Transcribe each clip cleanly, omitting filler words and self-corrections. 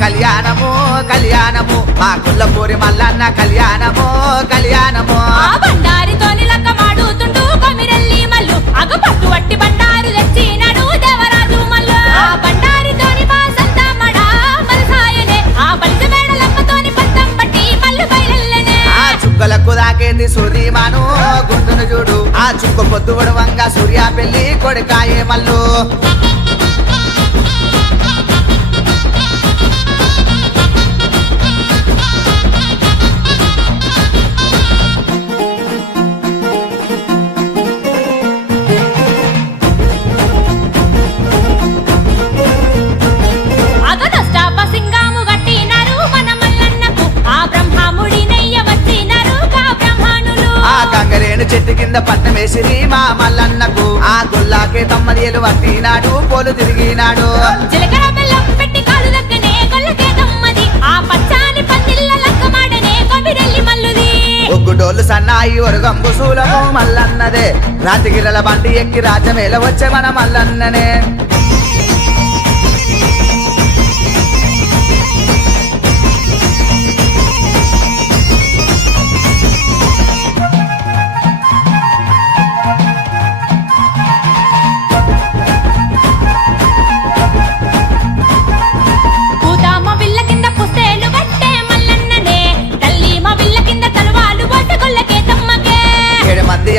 కళ్యాణము కళ్యాణము మా గుల్లపూరి మల్లన్న కళ్యాణము కళ్యాణము బండారితోని లక్క మాడుతుంటూ కొమిరెల్లి మల్లు అగపట్టు వట్టి బండారు తెచ్చినాడు దేవరాజు మల్లు బండారితోని మా సంతమడ మలసాయనే ఆ బలిజ మేడలమ్మతోని పంతం పట్టి మల్లు బయలెల్లనే చుక్కలకు దాకేంది సూర్యమాను గుండును చూడు ఆ చుక్క పొద్దు వడవంగా సూర్య పెళ్లి కొడుకాయే మల్లు చెట్టు కింద పట్నం వేసిరి మా మల్లన్నకు ఆ గుల్లాకే తమ్మదేలు వట్టినాడు పోలు తిరిగినాడు జీలకర్ర బెల్లం పెట్టి కాలు దక్కనే గొల్లకే తమ్మది ఆ పచ్చాని పందిళ్ళ లక్కమాడనే కొమిరెల్లి మల్లుది ఒగ్గుడోళ్ళు సన్నాయి ఒరగంబు సూలము మల్లన్నదే రాతిగిరల బండి ఎక్కి రాజమేల వచ్చే మన మల్లన్ననే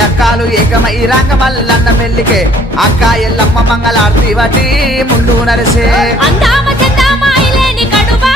అక్కాలు ఏకమై రంగ మల్లన్న పెళ్లికే అక్క ఎల్లమ్మ మంగళార్తి వటి ముందు నరిసే అందామ చందామాయిలేని కడువా